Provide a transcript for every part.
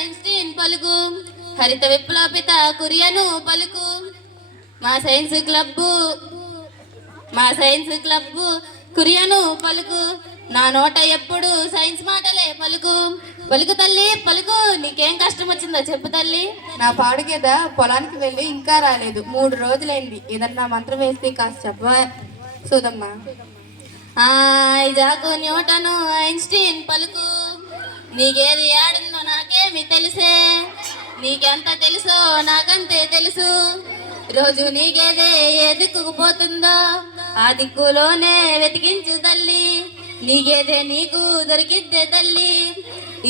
Einstein పలుకు, హరిత విప్లవిత కురియను పలుకు, మా సైన్స్ క్లబ్బు కురియను పలుకు, నా నోట ఎప్పుడు సైన్స్ మాటలే పలుకు. పలుకు తల్లి పలుకు, నీకేం కష్టం వచ్చిందో చెప్పు తల్లి. నా పాడుగేద పొలానికి వెళ్ళి ఇంకా రాలేదు, 3 రోజులైంది. ఏదన్నా మంత్రం వేస్తే కాస్త చెప్పవా సోదమ్మా? ఐజాకు న్యూటను ఐన్స్టీన్ పలుకు, నీకేది ఆడిందో నాకేమి తెలుసే, నీకెంత తెలుసో నాకంతే తెలుసు. రోజు నీకేదే ఏ దిక్కుకు పోతుందో ఆ దిక్కులోనే వెతికించు తల్లి, నీకేదే నీకు దొరికిద్దే తల్లి.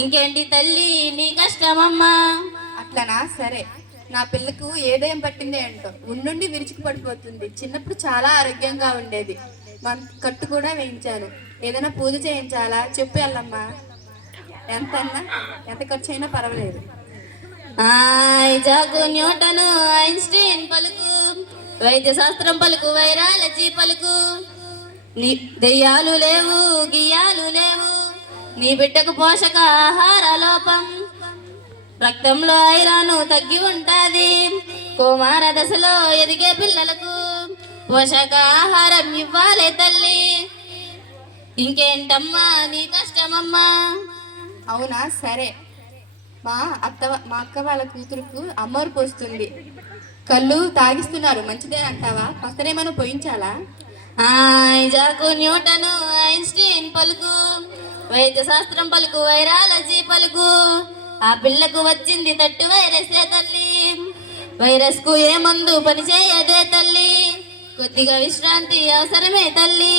ఇంకేంటి తల్లి నీ కష్టమమ్మా? అట్లనా, సరే. నా పిల్లకు ఏదేం పట్టిందే అంటో ఉండుండి విరుచుకు పడిపోతుంది. చిన్నప్పుడు చాలా ఆరోగ్యంగా ఉండేది, కట్టు కూడా వేయించాను. ఏదైనా పూజ చేయించాలా చెప్పు ఎల్లమ్మా, ఎంత ఖర్చు అయినా పర్వాలేదు. ఐజాకు న్యూటను ఐన్స్టీన్ పలుకు, వైద్య శాస్త్రం పలుకు, వైరాలజీ పలుకు, నీ దెయ్యాలు లేవు గియ్యాలు లేవు, నీ బిడ్డకు పోషక ఆహార లోపం, రక్తంలో ఐరాను తగ్గి ఉంటాది, కుమార దశలో ఎదిగే పిల్లలకు పోషక ఆహారం ఇవ్వాలే తల్లి. ఇంకేంటమ్మా నీ కష్టమమ్మా? అవునా, సరే. మా అక్క వాళ్ళ కూతురుకు అమ్మోరు పోస్తుంది, కళ్ళు తాగిస్తున్నారు, మంచిదే అంటావా? పసరేమన్నా పోయించాలా? ఐజాకు న్యూటను ఐన్స్టీన్ పలుకు, వైద్య శాస్త్రం పలుకు, వైరాలజీ పలుకు, ఆ పిల్లకు వచ్చింది తట్టు వైరసే తల్లి, వైరస్ కు ఏ మందు పనిచేయదే తల్లి, కొద్దిగా విశ్రాంతి అవసరమే తల్లి.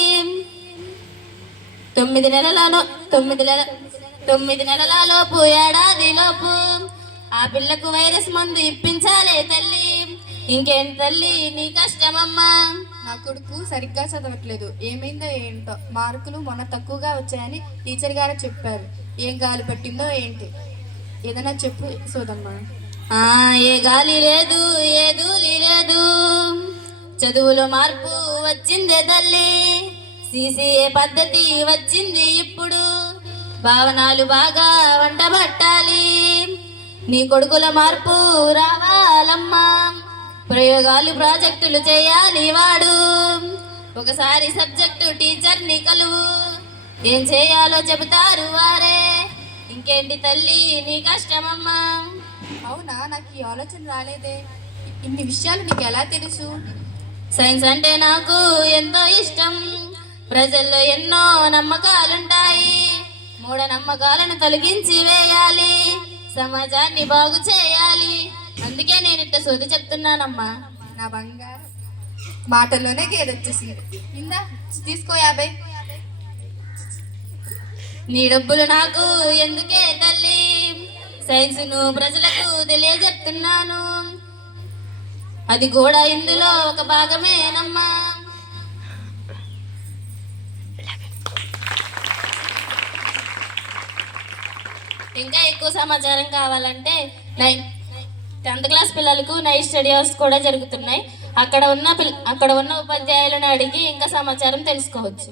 9 నెలల లోపు ఏడాది లోపు ఆ పిల్లకు వైరస్ మందు ఇప్పించాలే తల్లి. ఇంకేం తల్లి నీ కష్టమమ్మా? నా కొడుకు సరిగ్గా చదవట్లేదు, ఏమైందో ఏంటో. మార్కులు మొన్న తక్కువగా వచ్చాయని టీచర్ గారు చెప్పారు. ఏం గాలి పట్టిందో ఏంటి, ఏదైనా చెప్పు సోదమ్మా. ఏ గాలి లేదు ఏ ధూళి లేదు, చదువులో మార్పు వచ్చిందే తల్లి, CCA పద్ధతి వచ్చింది ఇప్పుడు, భావనాలు బాగా వంటబట్టాలి, నీ కొడుకుల మార్పు రావాలమ్మా, ప్రయోగాలు ప్రాజెక్టులు చేయాలి వాడు, ఒకసారి సబ్జెక్టు టీచర్ని కలువు, ఏం చేయాలో చెబుతారు వారే. ఇంకేంటి తల్లి నీ కష్టమమ్మా? అవునా, నాకు ఈ ఆలోచన రాలేదే. ఇన్ని విషయాలు నీకు ఎలా తెలుసు? సైన్స్ అంటే నాకు ఎంతో ఇష్టం, ప్రజల్లో ఎన్నో నమ్మకాలుంటాయి, మూఢనమ్మకాలను తొలగించి వేయాలి, సమాజాన్ని బాగు చేయాలి, అందుకే నేను ఇట్ట సోది చెప్తున్నానమ్మా. నా బంగారు మాటల్లోనే గేదొచ్చేసింది. ఇందా తీసుకో 50. నీ డబ్బులు నాకు ఎందుకే తల్లి, సైన్స్ను ప్రజలకు తెలియజెప్తున్నాను, అది కూడా ఇందులో ఒక భాగమేనమ్మా. ఇంకా ఎక్కువ సమాచారం కావాలంటే 10th క్లాస్ పిల్లలకు నైట్ స్టడీ అవర్స్ కూడా జరుగుతున్నాయి. అక్కడ ఉన్న ఉపాధ్యాయులను అడిగి ఇంకా సమాచారం తెలుసుకోవచ్చు.